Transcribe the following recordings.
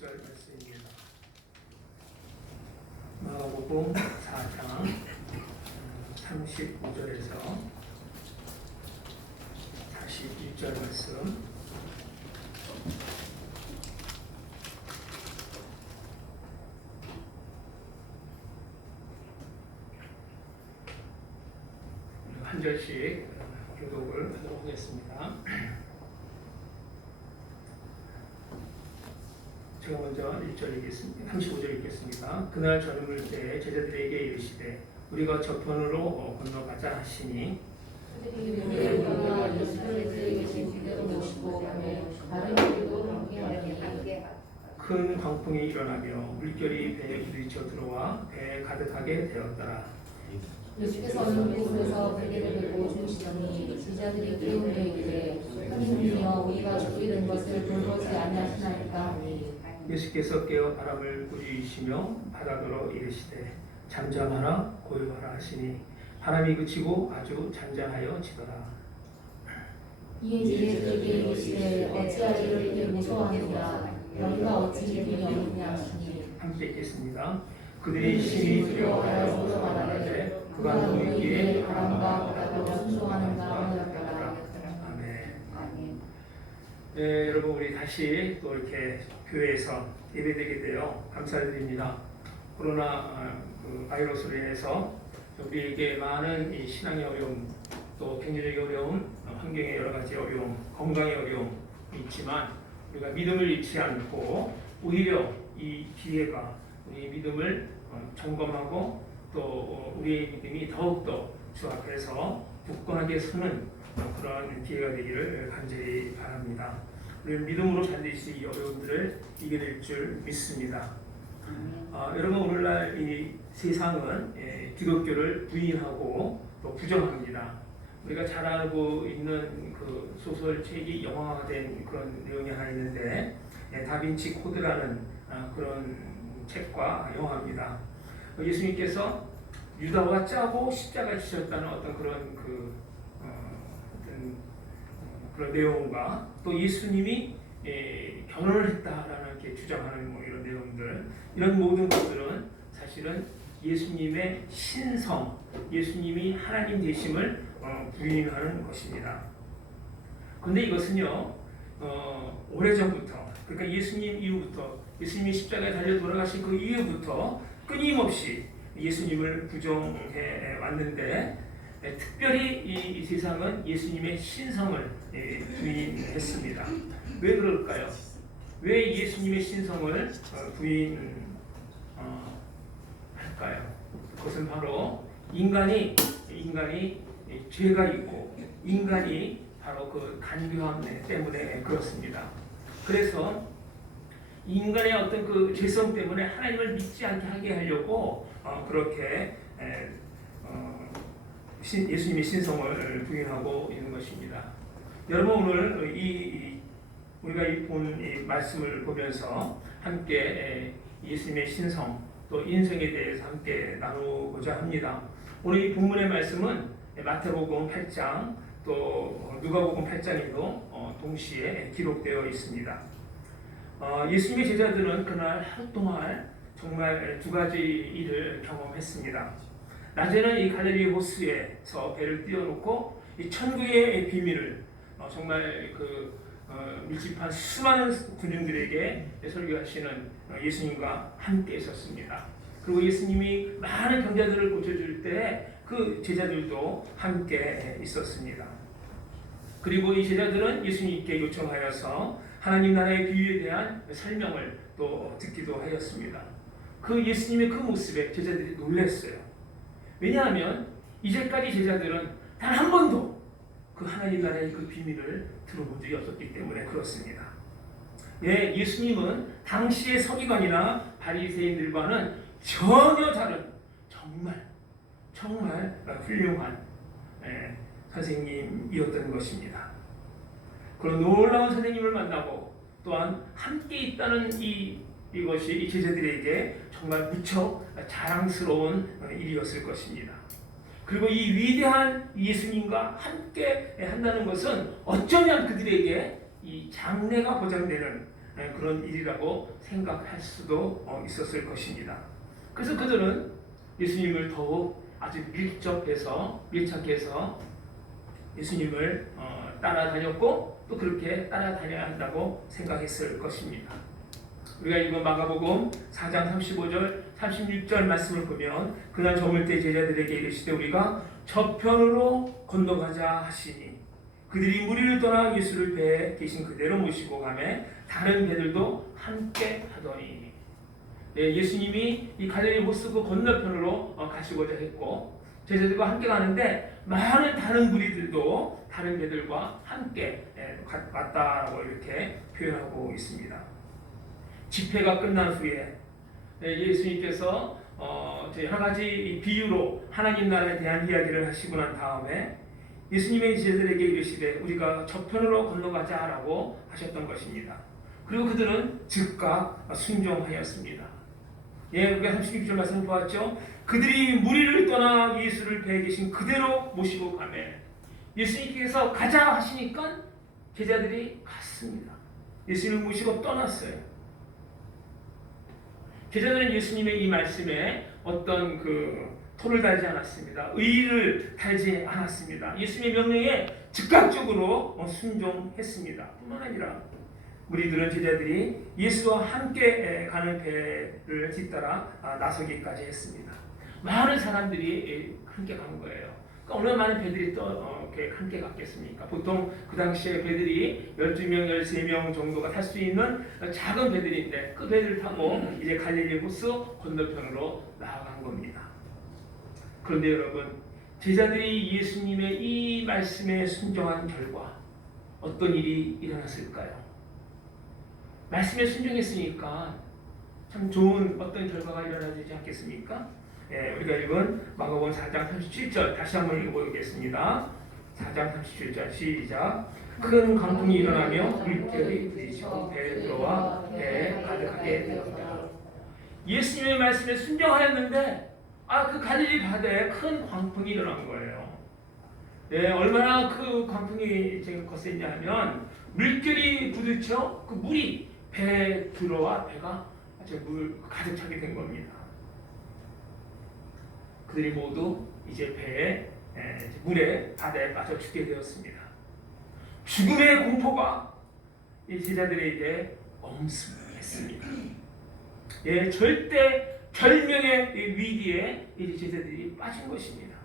1절 말씀입니다. 마가복음 4장 35절에서 41절 말씀. 한 절씩 교독을 하도록 하겠습니다. 제가 먼저 1절 읽겠습니다. 35절 읽겠습니다. 그날 저녁을 때 제자들에게 이르시되 우리가 저편으로 건너가자 하시니 큰 광풍이 일어나며 물결이 배에 부딪혀 들어와 배에 가득하게 되었더라. 예수께서 어느 곳에서 베개를 들고 주시더니 제자들이 깨우려 이르되 선생님이여 우리가 죽게 된 것을 돌보지 아니하시나이까. 예수께서 깨어 바람을 부리시며 바다더러 이르시되 잠잠하라 고요하라 하시니 바람이 그치고 아주 잔잔하여지더라. 이에 제자들에게 이르시되 어찌하여 이렇게 무서워하느냐 너희가 어찌 믿음이 없느냐 하시니 함께 읽겠습니다. 그들이 심히 두려워하여 서로 말하되 그가 너희에게 바람과 바다로 순종하는가 하였더라. 아멘. 네, 여러분 우리 다시 또 이렇게 교회에서 예배드리게 되어 감사드립니다. 코로나 바이러스로 인해서 우리에게 많은 이 신앙의 어려움, 또 경제적인 어려움, 환경의 여러 가지 어려움, 건강의 어려움이 있지만 우리가 믿음을 잃지 않고 오히려 이 기회가 우리 믿음을 점검하고 또 우리의 믿음이 더욱더 주 앞에서 굳건하게 서는 그런 기회가 되기를 간절히 바랍니다. 우리는 믿음으로 반드시 이 어려움들을 이겨낼 줄 믿습니다. 여러분 오늘날 이 세상은 기독교를 부인하고 또 부정합니다. 우리가 잘 알고 있는 그 소설책이 영화화된 그런 내용이 하나 있는데 다빈치 코드라는 그런 책과 영화입니다. 예수님께서 유다와 짜고 십자가 지셨다는 어떤 그런 그런 내용과 또 예수님이 결혼을 했다라는 이렇게 주장하는 뭐 이런 내용들, 이런 모든 것들은 사실은 예수님의 신성, 예수님이 하나님 되심을 부인하는 것입니다. 그런데 이것은요 오래전부터, 그러니까 예수님 이후부터, 예수님이 십자가에 달려 돌아가신 그 이후부터 끊임없이 예수님을 부정해 왔는데 특별히 이 세상은 예수님의 신성을 부인했습니다. 왜 그럴까요? 왜 예수님의 신성을 부인할까요? 그것은 바로 인간이 죄가 있고 인간이 바로 그 간교함 때문에 그렇습니다. 그래서 인간의 어떤 그 죄성 때문에 하나님을 믿지 않게 하게 하려고 그렇게 예수님의 신성을 부인하고 있는 것입니다. 여러분 오늘 우리가 본 말씀을 보면서 함께 예수님의 신성 또 인성에 대해서 함께 나누고자 합니다. 오늘 이 본문의 말씀은 마태복음 8장 또 누가복음 8장에도 동시에 기록되어 있습니다. 예수님의 제자들은 그날 하루 동안 정말 두 가지 일을 경험했습니다. 낮에는 이 갈릴리 호수에서 배를 띄워놓고 이 천국의 비밀을 정말 밀집한 수많은 군인들에게 설교하시는 예수님과 함께 있었습니다. 그리고 예수님이 많은 병자들을 고쳐줄 때 그 제자들도 함께 있었습니다. 그리고 이 제자들은 예수님께 요청하여서 하나님 나라의 비유에 대한 설명을 또 듣기도 하였습니다. 그 예수님의 그 모습에 제자들이 놀랐어요. 왜냐하면 이제까지 제자들은 단 한 번도 그 하나님 나라의 그 비밀을 들어본 적이 없었기 때문에 그렇습니다. 예수님은 당시의 서기관이나 바리새인들과는 전혀 다른 정말 훌륭한 선생님이었던 것입니다. 그런 놀라운 선생님을 만나고 또한 함께 있다는 이것이 이 제자들에게 정말 무척 자랑스러운 일이었을 것입니다. 그리고 이 위대한 예수님과 함께 한다는 것은 어쩌면 그들에게 이 장래가 보장되는 그런 일이라고 생각할 수도 있었을 것입니다. 그래서 그들은 예수님을 더욱 아주 밀착해서 예수님을 따라다녔고 또 그렇게 따라다녀야 한다고 생각했을 것입니다. 우리가 읽은 마가복음 4장 35절 36절 말씀을 보면 그날 저물 때 제자들에게 이르시되 우리가 저편으로 건너가자 하시니 그들이 무리를 떠나 예수를 배에 계신 그대로 모시고 가매 다른 배들도 함께 하더니 예수님이 이 갈릴리 호수 그 건너편으로 가시고자 했고 제자들과 함께 가는데 많은 다른 무리들도 다른 배들과 함께 왔다라고 이렇게 표현하고 있습니다. 집회가 끝난 후에 예수님께서 한 가지 비유로 하나님 나라에 대한 이야기를 하시고 난 다음에 예수님의 제자들에게 이르시되 우리가 저편으로 건너가자라고 하셨던 것입니다. 그리고 그들은 즉각 순종하였습니다. 우리가 36절 말씀 보았죠. 그들이 무리를 떠나 예수를 배에 계신 그대로 모시고 가매 예수님께서 가자 하시니까 제자들이 갔습니다. 예수님을 모시고 떠났어요. 제자들은 예수님의 이 말씀에 어떤 토를 달지 않았습니다. 의의를 달지 않았습니다. 예수님의 명령에 즉각적으로 순종했습니다. 뿐만 아니라 무리들은 제자들이 예수와 함께 가는 배를 뒤따라 나서기까지 했습니다. 많은 사람들이 함께 간 거예요. 그러니까 얼마나 많은 배들이 또 함께 갔겠습니까? 보통 그 당시에 배들이 12명, 13명 정도가 탈 수 있는 작은 배들인데 그 배들을 타고 이제 갈릴리 호수 건너편으로 나아간 겁니다. 그런데 여러분, 제자들이 예수님의 이 말씀에 순종한 결과 어떤 일이 일어났을까요? 말씀에 순종했으니까 참 좋은 어떤 결과가 일어나지 않겠습니까? 우리가 읽은 마가복음 4장 37절 다시 한번 읽어보겠습니다. 4장 37절 시작. 큰 강풍이 일어나며 물결이 부딪히고 배에 들어와 배에 가득하게 되었다. 예수님의 말씀에 순종하였는데 그 갈릴리 바다에 큰 광풍이 일어난 거예요. 얼마나 그 광풍이 거셌냐 하면 물결이 부딪혀 그 물이 배에 들어와 배가 물 가득 차게 된 겁니다. 그들이 모두 이제 배에 물에 바다에 빠져 죽게 되었습니다. 죽음의 공포가 이 제자들에게 엄습했습니다. 절대 절명의 위기에 이 제자들이 빠진 것입니다.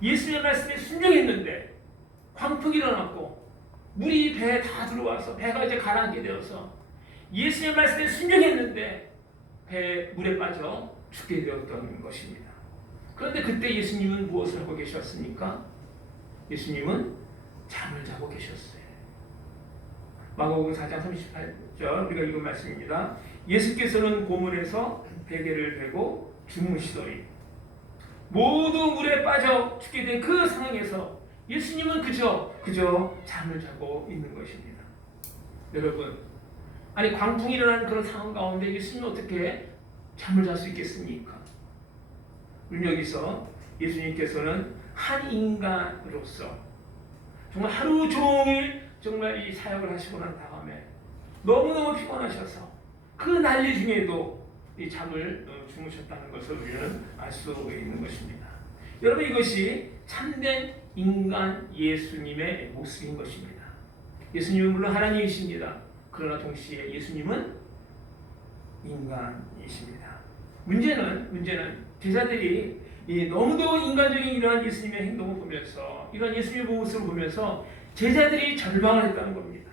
예수님의 말씀에 순종했는데 광풍이 일어났고 물이 배에 다 들어와서 배가 이제 가라앉게 되어서 예수님의 말씀에 순종했는데 물에 빠져 죽게 되었던 것입니다. 그런데 그때 예수님은 무엇을 하고 계셨습니까? 예수님은 잠을 자고 계셨어요. 마가복음 4장 38절 우리가 읽은 말씀입니다. 예수께서는 고문에서 베개를 베고 주무시더니 모두 물에 빠져 죽게 된 그 상황에서 예수님은 그저 잠을 자고 있는 것입니다. 여러분, 아니 광풍이 일어나는 그런 상황 가운데 예수님은 어떻게 잠을 잘 수 있겠습니까? 여기서 예수님께서는 한 인간으로서 정말 하루 종일 정말 이 사역을 하시고 난 다음에 너무너무 피곤하셔서 그 난리 중에도 이 잠을 주무셨다는 것을 우리는 알 수 있는 것입니다. 여러분, 이것이 참된 인간 예수님의 모습인 것입니다. 예수님은 물론 하나님이십니다. 그러나 동시에 예수님은 인간이십니다. 문제는 제자들이 너무도 인간적인 이러한 예수님의 행동을 보면서 이러한 예수님의 모습을 보면서 제자들이 절망을 했다는 겁니다.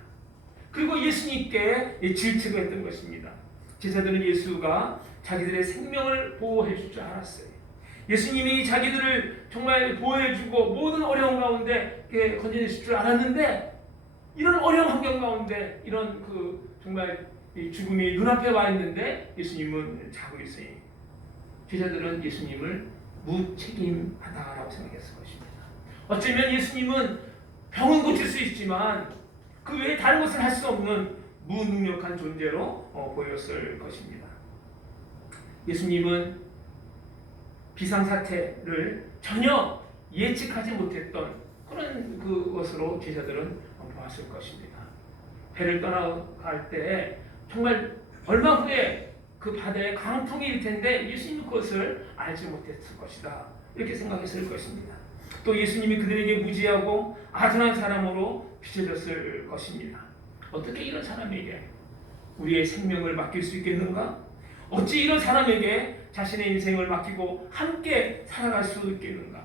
그리고 예수님께 질책을 했던 것입니다. 제자들은 예수가 자기들의 생명을 보호해 줄 줄 알았어요. 예수님이 자기들을 정말 보호해 주고 모든 어려움 가운데 건져내 줄 줄 알았는데 이런 어려운 환경 가운데 이런 정말 죽음이 눈앞에 와 있는데 예수님은 자고 있어요. 제자들은 예수님을 무책임하다라고 생각했을 것입니다. 어쩌면 예수님은 병은 고칠 수 있지만 그 외에 다른 것을 할 수 없는 무능력한 존재로 보였을 것입니다. 예수님은 비상사태를 전혀 예측하지 못했던 그런 그것으로 제자들은 보았을 것입니다. 배를 떠나갈 때 정말 얼마 후에 그 바다에 강풍이 일 텐데 예수님은 그것을 알지 못했을 것이다. 이렇게 생각했을 것입니다. 또 예수님이 그들에게 무지하고 아둔한 사람으로 비춰졌을 것입니다. 어떻게 이런 사람에게 우리의 생명을 맡길 수 있겠는가? 어찌 이런 사람에게 자신의 인생을 맡기고 함께 살아갈 수 있겠는가?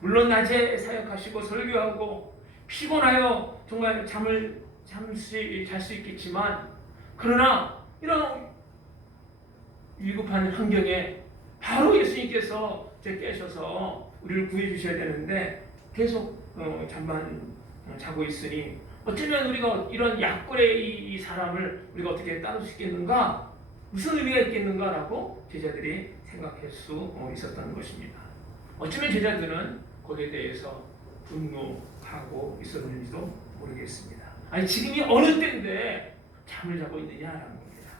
물론 낮에 사역하시고 설교하고 피곤하여 정말 잠시 잘 수 있겠지만, 그러나 이런 위급한 환경에 바로 예수님께서 깨셔서 우리를 구해 주셔야 되는데 계속 잠만 자고 있으니 어쩌면 우리가 이런 약골의 이 사람을 우리가 어떻게 따를 수 있겠는가? 무슨 의미가 있겠는가라고 제자들이 생각할 수 있었던 것입니다. 어쩌면 제자들은 거기에 대해서 분노하고 있었는지도 모르겠습니다. 아니 지금이 어느 때인데 잠을 자고 있느냐라는 겁니다.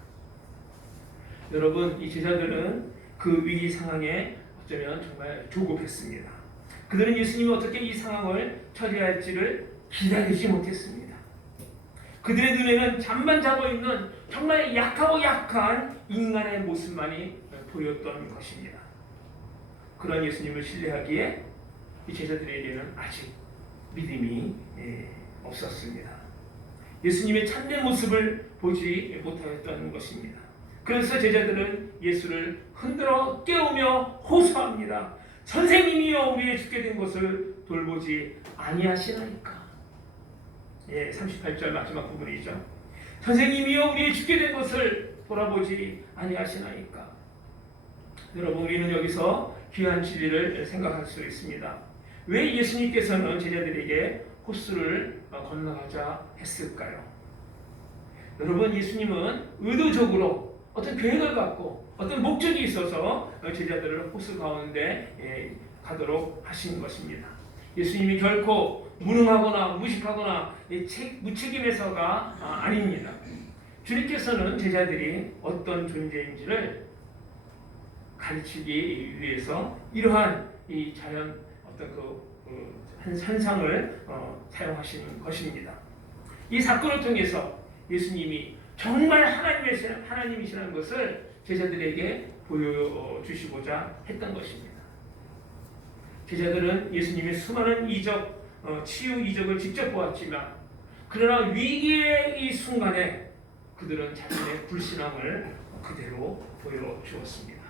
여러분, 이 제자들은 그 위기 상황에 어쩌면 정말 조급했습니다. 그들은 예수님이 어떻게 이 상황을 처리할지를 기다리지 못했습니다. 그들의 눈에는 잠만 자고 있는 정말 약하고 약한 인간의 모습만이 보였던 것입니다. 그런 예수님을 신뢰하기에 이 제자들에게는 아직 믿음이 없었습니다. 예수님의 참된 모습을 보지 못하였던 것입니다. 그래서 제자들은 예수를 흔들어 깨우며 호소합니다. 선생님이여, 우리의 죽게 된 것을 돌보지 아니하시나이까. 38절 마지막 부분이죠. 선생님이여, 우리의 죽게 된 것을 돌아보지 아니하시나이까. 여러분, 우리는 여기서 귀한 진리를 생각할 수 있습니다. 왜 예수님께서는 제자들에게 호수를 건너가자 했을까요? 여러분, 예수님은 의도적으로 어떤 계획을 갖고 어떤 목적이 있어서 제자들을 호수 가운데 가도록 하신 것입니다. 예수님이 결코 무능하거나 무식하거나 무책임해서가 아닙니다. 주님께서는 제자들이 어떤 존재인지를 가르치기 위해서 이러한 이 자연 어떤 현상을 사용하시는 것입니다. 이 사건을 통해서 예수님이 정말 하나님이시라는 것을 제자들에게 보여주시고자 했던 것입니다. 제자들은 예수님의 수많은 이적, 치유 이적을 직접 보았지만, 그러나 위기의 이 순간에 그들은 자신의 불신앙을 그대로 보여주었습니다.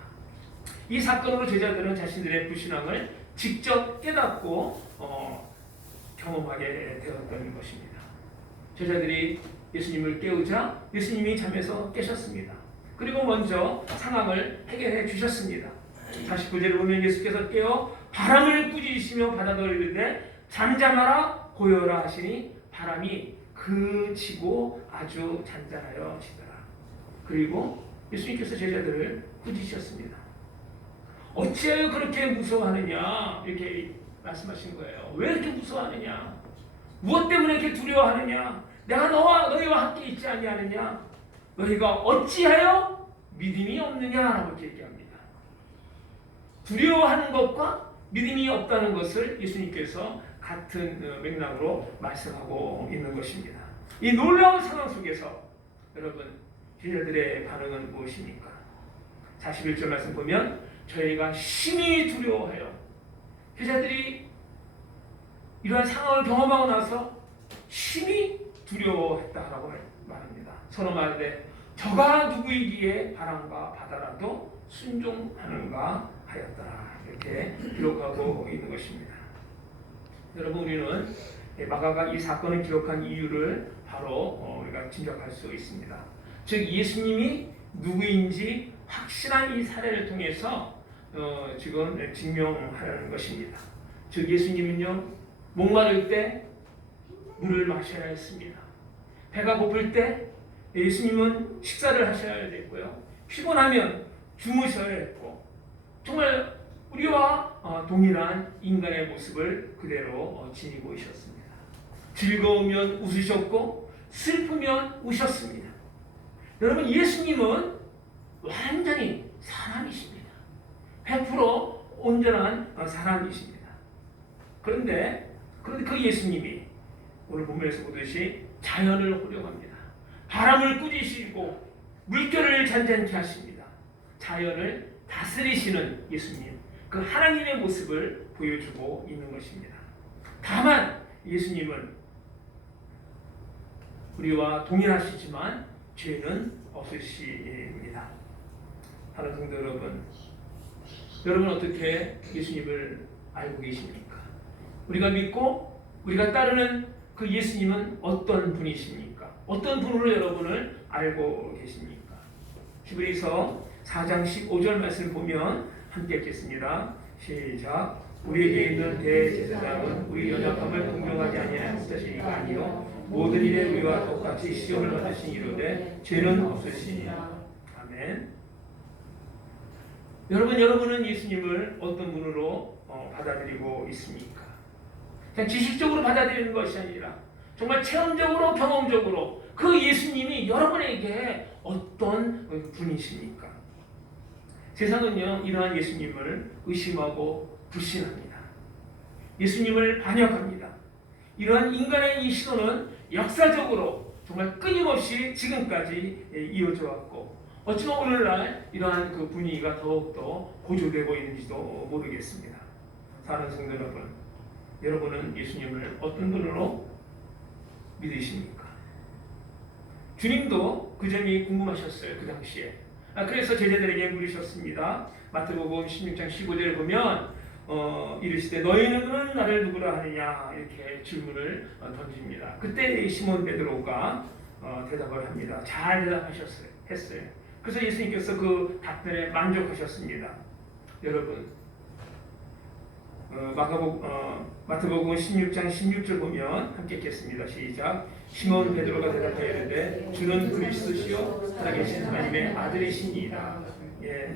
이 사건으로 제자들은 자신들의 불신앙을 직접 깨닫고 경험하게 되었던 것입니다. 제자들이 예수님을 깨우자 예수님이 잠에서 깨셨습니다. 그리고 먼저 상황을 해결해 주셨습니다. 49절을 보면 예수께서 깨어 바람을 꾸짖으시며 바다도 이르되 잠잠하라 고요라 하시니 바람이 그치고 아주 잔잔하여 지더라. 그리고 예수님께서 제자들을 꾸짖으셨습니다. 어찌하여 그렇게 무서워하느냐, 이렇게 말씀하신 거예요. 왜 이렇게 무서워하느냐? 무엇 때문에 이렇게 두려워하느냐? 내가 너희와 함께 있지 아니하느냐? 너희가 어찌하여 믿음이 없느냐라고 이렇게 얘기합니다. 두려워하는 것과 믿음이 없다는 것을 예수님께서 같은 맥락으로 말씀하고 있는 것입니다. 이 놀라운 상황 속에서 여러분, 제자들의 반응은 무엇입니까? 41절 말씀 보면 저희가 심히 두려워해요. 제자들이 이러한 상황을 경험하고 나서 심히 두려워했다라고 말합니다. 서로 말하되 저가 누구이기에 바람과 바다라도 순종하는가 하였더라. 이렇게 기록하고 있는 것입니다. 여러분, 우리는 마가가 이 사건을 기록한 이유를 바로 우리가 짐작할 수 있습니다. 즉 예수님이 누구인지 확실한 이 사례를 통해서 지금 증명하려는 것입니다. 즉 예수님은요, 목마를 때 물을 마셔야 했습니다. 배가 고플 때 예수님은 식사를 하셔야 됐고요. 피곤하면 주무셔야 했고, 정말 우리와 동일한 인간의 모습을 그대로 지니고 있었습니다. 즐거우면 웃으셨고 슬프면 우셨습니다. 여러분, 예수님은 완전히 사람이십니다. 100% 온전한 사람이십니다. 그런데 그 예수님이 오늘 본문에서 보듯이 자연을 호령합니다. 바람을 꾸짖으시고 물결을 잔잔케 하십니다. 자연을 다스리시는 예수님, 그 하나님의 모습을 보여주고 있는 것입니다. 다만 예수님은 우리와 동일하시지만 죄는 없으십니다. 사랑하는 성도 여러분, 여러분 어떻게 예수님을 알고 계십니까? 우리가 믿고 우리가 따르는 그 예수님은 어떤 분이십니까? 어떤 분으로 여러분을 알고 계십니까? 히브리서 4장 15절 말씀을 보면 함께 읽겠습니다. 시작. 우리에게 있는 대제사장은 우리 연약함을 공경하지 아니하시니가 아니요 모든 일에 우리와 똑같이 시험을 받으신 이로되 죄는 없으시니. 아멘. 여러분은 예수님을 어떤 분으로 받아들이고 있습니까? 그냥 지식적으로 받아들이는 것이 아니라 정말 체험적으로 경험적으로 그 예수님이 여러분에게 어떤 분이십니까? 세상은요 이러한 예수님을 의심하고 불신합니다. 예수님을 반역합니다. 이러한 인간의 이 시도는 역사적으로 정말 끊임없이 지금까지 이어져 왔고 어쩌면 오늘날 이러한 그 분위기가 더욱더 고조되고 있는지도 모르겠습니다. 사랑하는 성도 여러분, 여러분은 예수님을 어떤 분으로 믿으십니까? 주님도 그 점이 궁금하셨어요. 그 당시에. 그래서 제자들에게 물으셨습니다. 마태복음 16장 15절을 보면 이르시되 너희는 나를 누구라 하느냐 이렇게 질문을 던집니다. 그때 시몬 베드로가 대답을 합니다. 잘 했어요. 그래서 예수님께서 그 답변에 만족하셨습니다. 여러분 마태복음 16장 16절 보면 함께 읽겠습니다. 시작. 시몬 베드로가 대답하여 이르되 주는 그리스도시요 살아계신 하나님의 아들이시니이다. 예.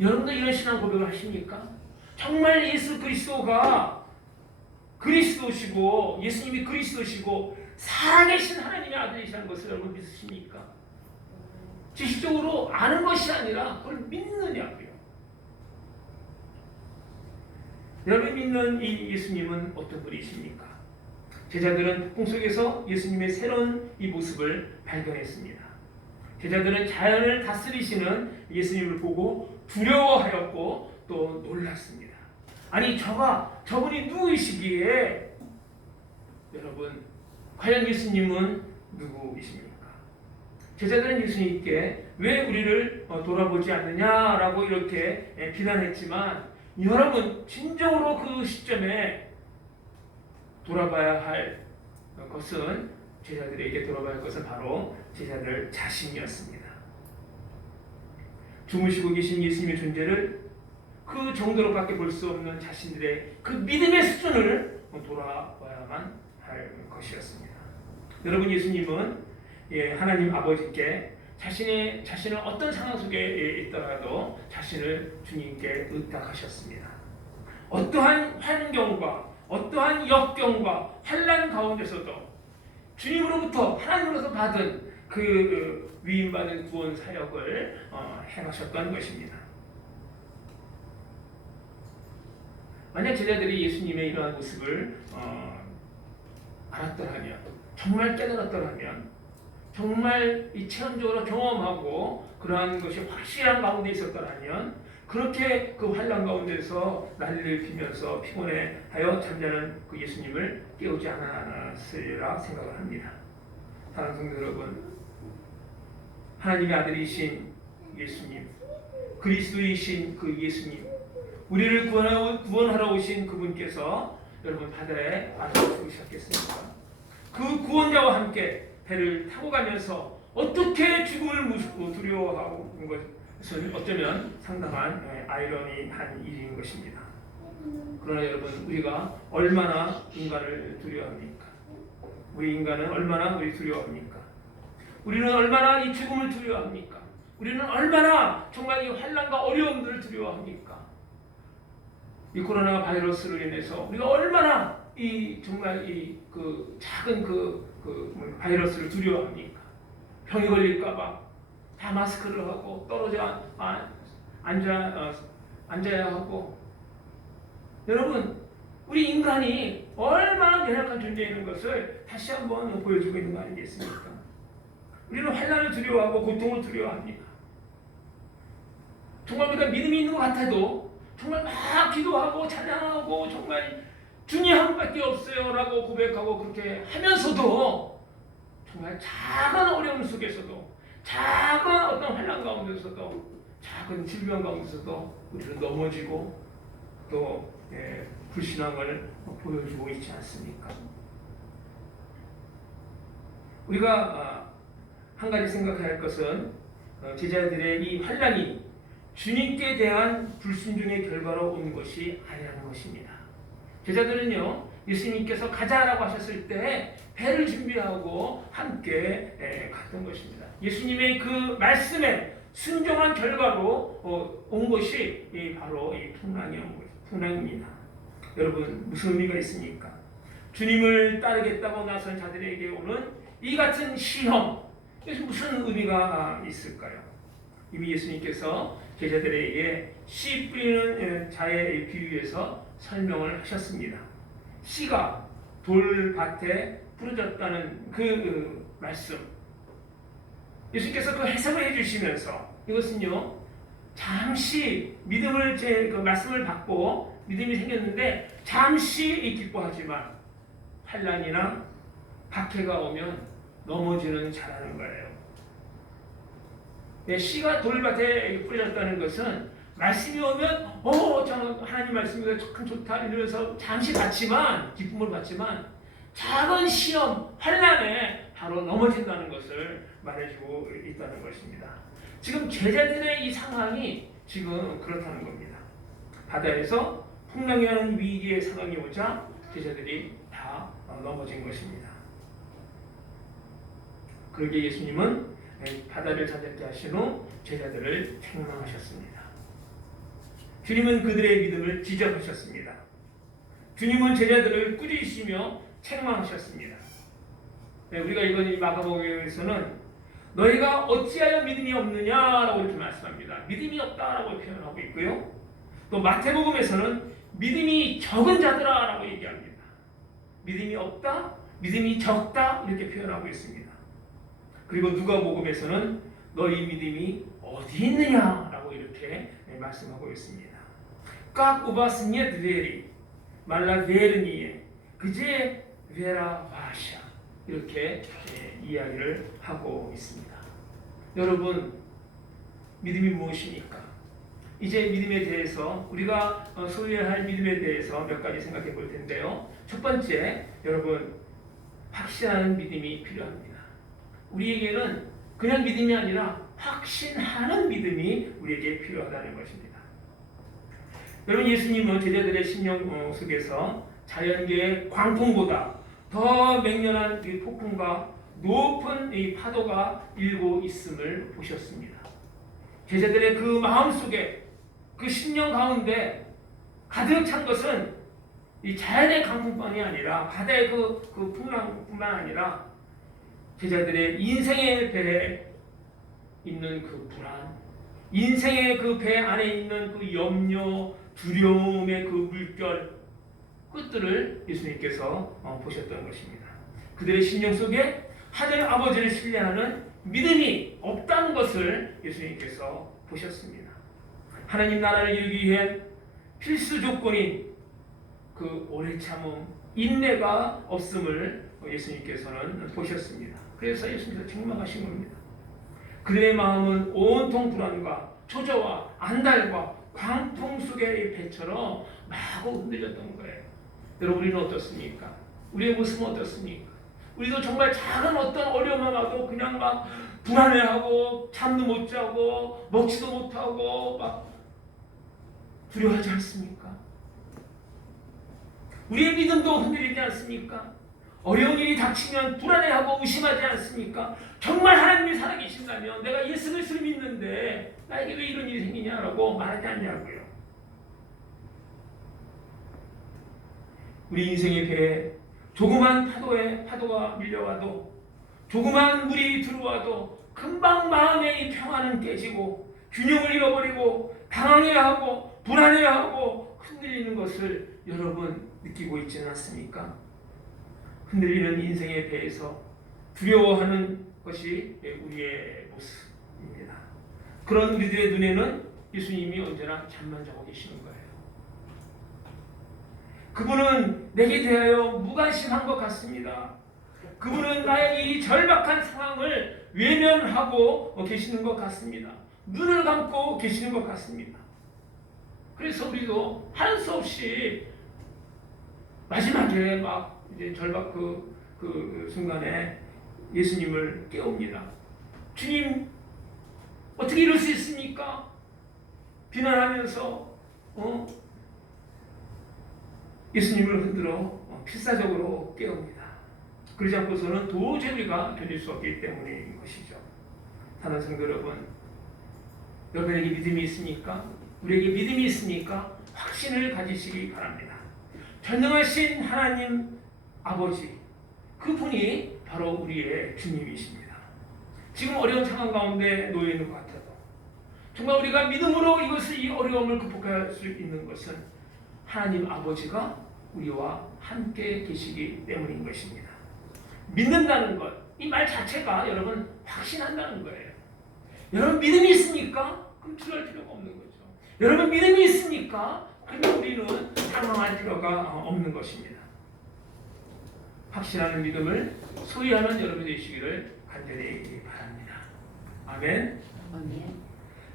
여러분도 이런 신앙 고백을 하십니까? 정말 예수 그리스도가 그리스도시고 예수님이 그리스도시고 살아계신 하나님의 아들이시라는 것을 여러분 믿으십니까? 지식적으로 아는 것이 아니라 그걸 믿느냐고요. 여러분이 믿는 이 예수님은 어떤 분이십니까? 제자들은 폭풍 속에서 예수님의 새로운 이 모습을 발견했습니다. 제자들은 자연을 다스리시는 예수님을 보고 두려워하였고 또 놀랐습니다. 아니 저분이 누구이시기에 여러분 과연 예수님은 누구이십니까? 제자들은 예수님께 왜 우리를 돌아보지 않느냐라고 이렇게 비난했지만 여러분 진정으로 그 시점에 돌아봐야 할 것은 제자들에게 돌아봐야 할 것은 바로 제자들 자신이었습니다. 주무시고 계신 예수님의 존재를 그 정도로밖에 볼 수 없는 자신들의 그 믿음의 수준을 돌아봐야만 할 것이었습니다. 여러분 예수님은 하나님 아버지께 자신을 어떤 상황 속에 있더라도 자신을 주님께 의탁하셨습니다. 어떠한 환경과 어떠한 역경과 환난 가운데서도 주님으로부터 하나님으로서 받은 그 위임받은 구원 사역을 행하셨던 것입니다. 만약 제자들이 예수님의 이러한 모습을 알았더라면 정말 깨달았더라면 정말 이 체험적으로 경험하고 그러한 것이 확실한 가운데 있었더라면 그렇게 그 환난 가운데서 난리를 피면서 피곤해하여 잠자는 그 예수님을 깨우지 않았으리라 생각을 합니다. 사랑하는 성도 여러분, 하나님의 아들이신 예수님, 그리스도이신 그 예수님, 우리를 구원하러 오신 그분께서 여러분 바다에 빠져 죽으셨겠습니까? 그 구원자와 함께 배를 타고 가면서 어떻게 죽음을 두려워하고 있는 것은 어쩌면 상당한 아이러니한 일인 것입니다. 그러나 여러분 우리가 얼마나 인간을 두려워합니까? 우리 인간은 얼마나 두려워합니까? 우리는 얼마나 이 죽음을 두려워합니까? 우리는 얼마나 정말 이 환난과 어려움들을 두려워합니까? 이 코로나 바이러스로 인해서 우리가 얼마나 정말 그 작은 그 바이러스를 두려워합니까? 병이 걸릴까봐 다 마스크를 하고 떨어져 앉아야 하고 여러분 우리 인간이 얼마나 연약한 존재인 것을 다시 한번 보여주고 있는 거 아니겠습니까? 우리는 환난을 두려워하고 고통을 두려워합니다. 정말 우리가 믿음이 있는 것 같아도 정말 막 기도하고 찬양하고 정말 주님 한 분밖에 없어요 라고 고백하고 그렇게 하면서도 정말 작은 어려움 속에서도 작은 어떤 환난 가운데서도 작은 질병 가운데서도 우리는 넘어지고 또 불신앙을 보여주고 있지 않습니까? 우리가 한 가지 생각해야 할 것은 제자들의 이 환난이 주님께 대한 불순종의 결과로 온 것이 아니라는 것입니다. 제자들은요, 예수님께서 가자라고 하셨을 때 배를 준비하고 함께 갔던 것입니다. 예수님의 그 말씀에 순종한 결과로 온 것이 바로 이 풍랑입니다. 여러분, 무슨 의미가 있습니까? 주님을 따르겠다고 나선 자들에게 오는 이 같은 시험, 이것이 무슨 의미가 있을까요? 이미 예수님께서 제자들에게 씨 뿌리는 자의 비유에서 설명을 하셨습니다. 씨가 돌밭에 뿌려졌다는 그 말씀, 예수님께서 그 해석을 해주시면서 이것은요, 잠시 믿음을 그 말씀을 받고 믿음이 생겼는데 잠시 기뻐하지만 환난이나 박해가 오면 넘어지는 자라는 거예요. 씨가 돌밭에 뿌려졌다는 것은 말씀이 오면 저는 하나님 말씀이 참 좋다 이러면서 잠시 받지만 기쁨을 받지만 작은 시험, 환난에 바로 넘어진다는 것을 말해주고 있다는 것입니다. 지금 제자들의 이 상황이 지금 그렇다는 겁니다. 바다에서 풍랑이라는 위기의 상황이 오자 제자들이 다 넘어진 것입니다. 그러기에 예수님은 바다를 잠잠케 하신 후 제자들을 책망하셨습니다. 주님은 그들의 믿음을 지적하셨습니다. 주님은 제자들을 꾸짖으시며 책망하셨습니다. 우리가 읽은 이 마가복음에서는 너희가 어찌하여 믿음이 없느냐라고 이렇게 말씀합니다. 믿음이 없다라고 표현하고 있고요. 또 마태복음에서는 믿음이 적은 자들아라고 얘기합니다. 믿음이 없다, 믿음이 적다 이렇게 표현하고 있습니다. 그리고 누가복음에서는 너희 믿음이 어디 있느냐라고 이렇게 말씀하고 있습니다. Как у вас нет веры, 말라베르니에 그제 베라 바샤 이렇게 이야기를 하고 있습니다. 여러분, 믿음이 무엇입니까? 이제 믿음에 대해서 우리가 소유해야 할 믿음에 대해서 몇 가지 생각해 볼 텐데요. 첫 번째, 여러분, 확신하는 믿음이 필요합니다. 우리에게는 그냥 믿음이 아니라 확신하는 믿음이 우리에게 필요하다는 것입니다. 여러분, 예수님은 제자들의 심령 속에서 자연계의 광풍보다 더 맹렬한 이 폭풍과 높은 이 파도가 일고 있음을 보셨습니다. 제자들의 그 마음 속에 그 심령 가운데 가득 찬 것은 이 자연의 강풍뿐이 아니라 바다의 그 풍랑뿐만 아니라 제자들의 인생의 배에 있는 그 불안, 인생의 그 배 안에 있는 그 염려, 두려움의 그 물결 끝들을 예수님께서 보셨던 것입니다. 그들의 심령 속에 하늘 아버지를 신뢰하는 믿음이 없다는 것을 예수님께서 보셨습니다. 하나님 나라를 이루기 위해 필수 조건인 그 오래 참음, 인내가 없음을 예수님께서는 보셨습니다. 그래서 예수님께서 책망하신 겁니다. 그들의 마음은 온통 불안과 초조와 안달과 광풍 속의 배처럼 마구 흔들렸던 거예요. 여러분, 우리는 어떻습니까? 우리의 모습은 어떻습니까? 우리도 정말 작은 어떤 어려움만 와도 그냥 막 불안해하고 잠도 못 자고 먹지도 못하고 막 두려워하지 않습니까? 우리의 믿음도 흔들리지 않습니까? 어려운 일이 닥치면 불안해하고 의심하지 않습니까? 정말 하나님이 살아계신다면 내가 예수 그리스도를 믿는데 나에게 왜 이런 일이 생기냐라고 말하지 않냐고요. 우리 인생의 배에 조그만 파도가 밀려와도 조그만 물이 들어와도 금방 마음의 이 평안은 깨지고 균형을 잃어버리고 당황해하고 불안해하고 흔들리는 것을 여러분 느끼고 있지는 않습니까? 흔들리는 인생의 배에서 두려워하는 것이 우리의 모습입니다. 그런 우리들의 눈에는 예수님이 언제나 잠만 자고 계시는 거예요. 그분은 내게 대하여 무관심한 것 같습니다. 그분은 나의 이 절박한 상황을 외면하고 계시는 것 같습니다. 눈을 감고 계시는 것 같습니다. 그래서 우리도 할 수 없이 마지막에 막 이제 절박 그 순간에 예수님을 깨웁니다. 주님, 어떻게 이럴 수 있습니까? 비난하면서 예수님을 흔들어 필사적으로 깨웁니다. 그러지 않고서는 도저히 우리가 견딜 수 없기 때문인 것이죠. 사랑하는 성도 여러분, 여러분에게 믿음이 있습니까? 우리에게 믿음이 있으니까 확신을 가지시기 바랍니다. 전능하신 하나님 아버지, 그분이 바로 우리의 주님이십니다. 지금 어려운 상황 가운데 놓여 있는 것 같아도 정말 우리가 믿음으로 이 어려움을 극복할 수 있는 것은 하나님 아버지가 우리와 함께 계시기 때문인 것입니다. 믿는다는 것, 이 말 자체가 여러분 확신한다는 거예요. 여러분 믿음이 있습니까? 그럼 두려울 필요가 없는 거죠. 여러분 믿음이 있습니까? 그러면 우리는 당황할 필요가 없는 것입니다. 확신하는 믿음을 소유하는 여러분이 되시기를 간절히 바랍니다. 아멘.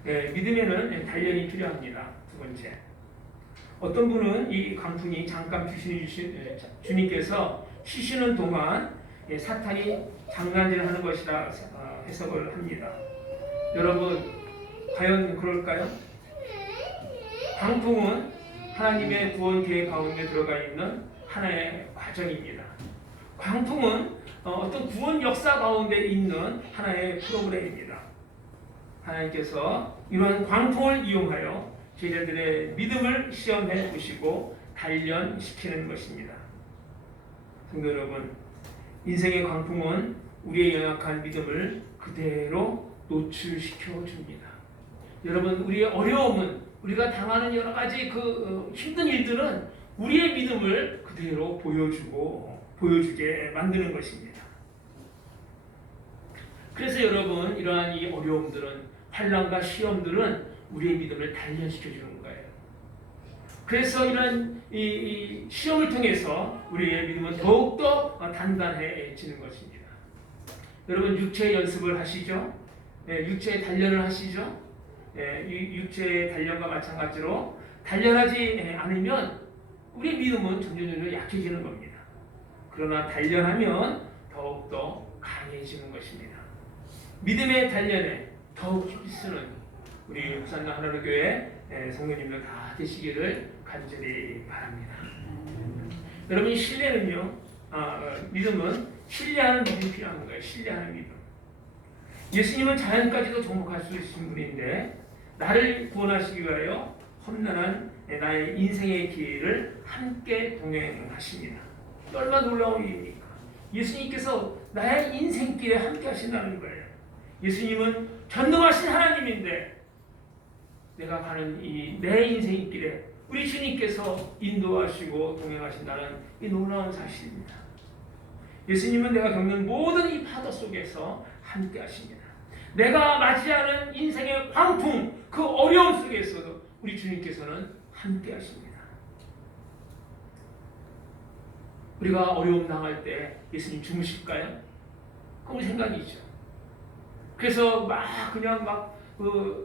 네, 믿음에는 단련이 필요합니다. 두 번째, 어떤 분은 이 강풍이 잠깐 주님께서 쉬시는 동안 사탄이 장난질하는 것이라 해석을 합니다. 여러분, 과연 그럴까요? 강풍은 하나님의 구원 계획 가운데 들어가 있는 하나의 과정입니다. 광풍은 어떤 구원 역사 가운데 있는 하나의 프로그램입니다. 하나님께서 이러한 광풍을 이용하여 제자들의 믿음을 시험해 보시고 단련시키는 것입니다. 성도 여러분, 인생의 광풍은 우리의 연약한 믿음을 그대로 노출시켜 줍니다. 여러분, 우리의 어려움은, 우리가 당하는 여러 가지 힘든 일들은 우리의 믿음을 그대로 보여주게 만드는 것입니다. 그래서 여러분, 이러한 이 어려움들은, 환난과 시험들은 우리의 믿음을 단련시켜 주는 거예요. 그래서 이런 이 시험을 통해서 우리의 믿음은 더욱더 단단해지는 것입니다. 여러분, 육체 연습을 하시죠? 육체 단련을 하시죠? 육체의 단련과 마찬가지로 단련하지 않으면 우리의 믿음은 점점 약해지는 겁니다. 그러나 단련하면 더욱더 강해지는 것입니다. 믿음의 단련에 더욱 깊이 쓰는 우리 부산당 하나님 교회 성도님들 다 되시기를 간절히 바랍니다. 여러분, 신뢰는요, 믿음은 신뢰하는 믿음이 필요한 거예요. 신뢰하는 믿음. 예수님은 자연까지도 정복할 수 있으신 분인데 나를 구원하시기 위하여 험난한 나의 인생의 길을 함께 동행하십니다. 얼마나 놀라운 일입니까? 예수님께서 나의 인생길에 함께 하신다는 거예요. 예수님은 전능하신 하나님인데 내가 가는 내 인생길에 우리 주님께서 인도하시고 동행하신다는 이 놀라운 사실입니다. 예수님은 내가 겪는 모든 이 파도 속에서 함께 하십니다. 내가 맞이하는 인생의 광풍, 그 어려움 속에서도 우리 주님께서는 함께 하십니다. 우리가 어려움 당할 때 예수님 주무실까요? 그런 생각이죠. 그래서 그냥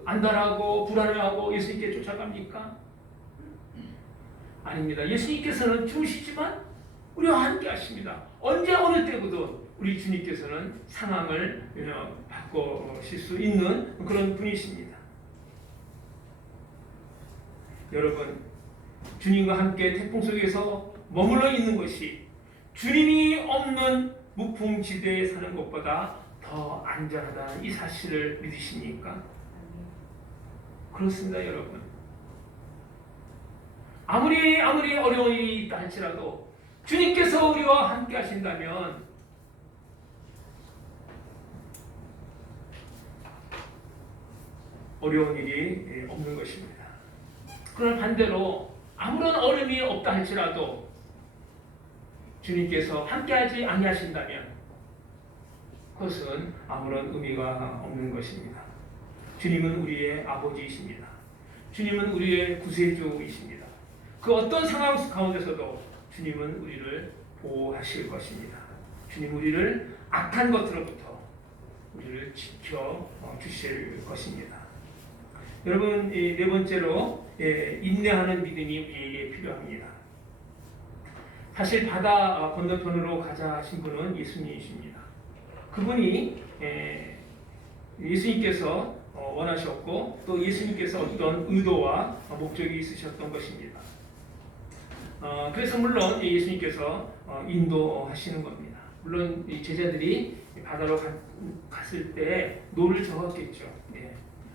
안달하고 불안해하고 예수님께 쫓아갑니까? 아닙니다. 예수님께서는 주무시지만 우리와 함께 하십니다. 언제 어느 때보다 우리 주님께서는 상황을 바꾸실 수 있는 그런 분이십니다. 여러분, 주님과 함께 태풍 속에서 머물러 있는 것이 주님이 없는 무풍지대에 사는 것보다 더 안전하다는 이 사실을 믿으십니까? 그렇습니다, 여러분. 아무리 어려운 일이 있다 할지라도 주님께서 우리와 함께 하신다면 어려운 일이 없는 것입니다. 그러나 반대로 아무런 어려움이 없다 할지라도 주님께서 함께하지 아니하신다면 그것은 아무런 의미가 없는 것입니다. 주님은 우리의 아버지이십니다. 주님은 우리의 구세주이십니다. 그 어떤 상황 가운데서도 주님은 우리를 보호하실 것입니다. 주님 우리를 악한 것으로부터 우리를 지켜 주실 것입니다. 여러분, 네 번째로 인내하는 믿음이 우리에게 필요합니다. 사실 바다 건너편으로 가자 하신 분은 예수님이십니다. 그분이 예수님께서 원하셨고 또 예수님께서 어떤 의도와 목적이 있으셨던 것입니다. 그래서 물론 예수님께서 인도하시는 겁니다. 물론 이 제자들이 바다로 갔을 때 노를 저었겠죠.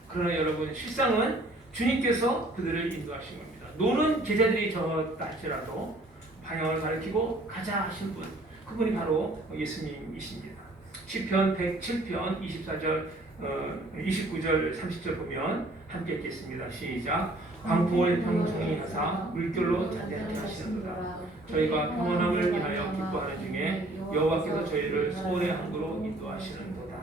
그러나 여러분 실상은 주님께서 그들을 인도하신 겁니다. 노는 제자들이 저었다 할지라도 방향을 가리키고 가자 하신 분, 그분이 바로 예수님이십니다. 시편 107편 24절 29절 30절 보면 함께 읽겠습니다. 시작. 광풍을 평정히 하사 물결로 잔잔케 하시는도다. 저희가 평안함을 인하여 기뻐하는 중에 여호와께서 저희를 소원의 항구로 인도하시는도다.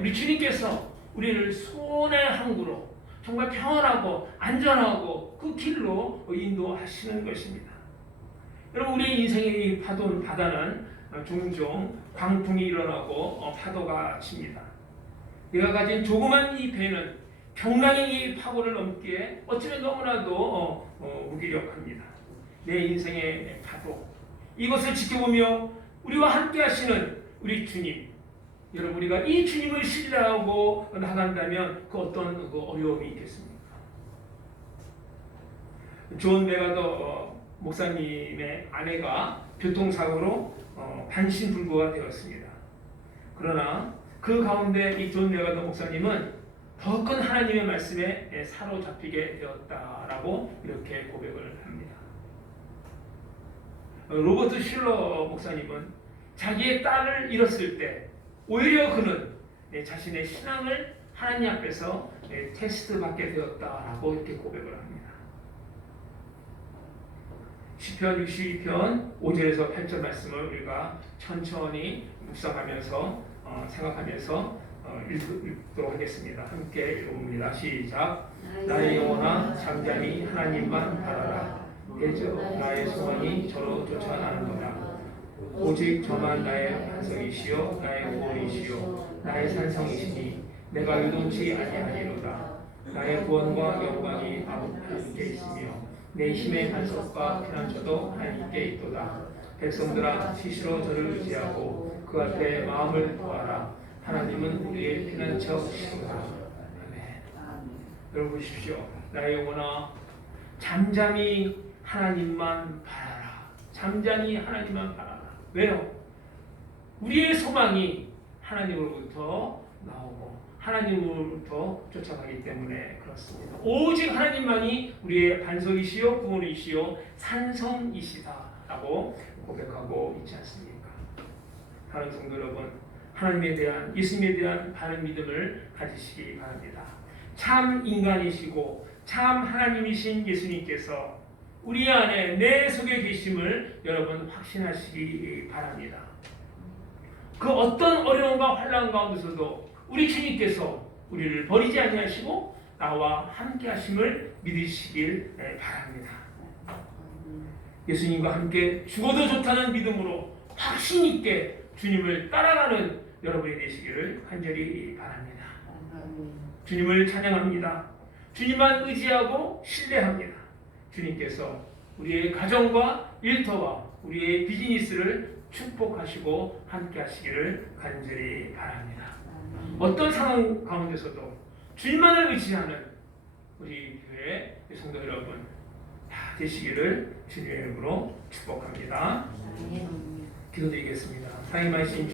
우리 주님께서 우리를 소원의 항구로 정말 평안하고 안전하고 그 길로 인도하시는 것입니다. 여러분 우리 인생의 이 바다는 종종 광풍이 일어나고 파도가 칩니다. 내가 가진 조그만 이 배는 경랑의 이 파고를 넘기에 어쩌면 너무나도 무기력합니다. 내 인생의 파도, 이것을 지켜보며 우리와 함께 하시는 우리 주님, 여러분 우리가 이 주님을 신뢰하고 나간다면 그 어떤 어려움이 있겠습니까? 존 메가더 목사님의 아내가 교통사고로 반신불구가 되었습니다. 그러나 그 가운데 이 존 메가더 목사님은 더 큰 하나님의 말씀에 사로잡히게 되었다라고 이렇게 고백을 합니다. 로버트 슐러 목사님은 자기의 딸을 잃었을 때 오히려 그는 자신의 신앙을 하나님 앞에서 테스트 받게 되었다라고 이렇게 고백을 합니다. 시편 62편 5절에서 8절 말씀을 우리가 천천히 묵상하면서 생각하면서 읽도록 하겠습니다. 함께 읽어봅니다. 시작. 나의 영혼아 잠잠히 하나님만 바라라. 대저 나의 소원이 저로 쫓아나는도다. 오직 저만 나의 반석이시요 나의 구원이시요 나의 산성이시니 내가 요동치 아니하리로다. 나의 구원과 영광이 하나님께 있으며 내 힘의 반석과 피난처도 하나님께 있도다. 백성들아 시시로 저를 의지하고 그 앞에 마음을 구하라. 하나님은 우리의 피난처시로다. 아멘. 여러분 보십시오. 나의 영혼아 잠잠히 하나님만 바라라. 잠잠히 하나님만 바라라. 왜요? 우리의 소망이 하나님으로부터 나오고 하나님으로부터 쫓아가기 때문에 그렇습니다. 오직 하나님만이 우리의 반석이시요 구원이시요 산성이시다라고 고백하고 있지 않습니까? 다른 성도 여러분, 하나님에 대한 예수님에 대한 바른 믿음을 가지시기 바랍니다. 참 인간이시고 참 하나님이신 예수님께서 우리 안에 내 속에 계심을 여러분 확신하시기 바랍니다. 그 어떤 어려움과 환난 가운데서도 우리 주님께서 우리를 버리지 아니하시고 나와 함께 하심을 믿으시길 바랍니다. 예수님과 함께 죽어도 좋다는 믿음으로 확신 있게 주님을 따라가는 여러분이 되시기를 간절히 바랍니다. 주님을 찬양합니다. 주님만 의지하고 신뢰합니다. 주님께서 우리의 가정과 일터와 우리의 비즈니스를 축복하시고 함께 하시기를 간절히 바랍니다. 어떤 상황 가운데서도 주님만을 의지하는 우리 교회 성도 여러분 다 되시기를 주님의 이름으로 축복합니다. 기도드리겠습니다. 사랑의 말씀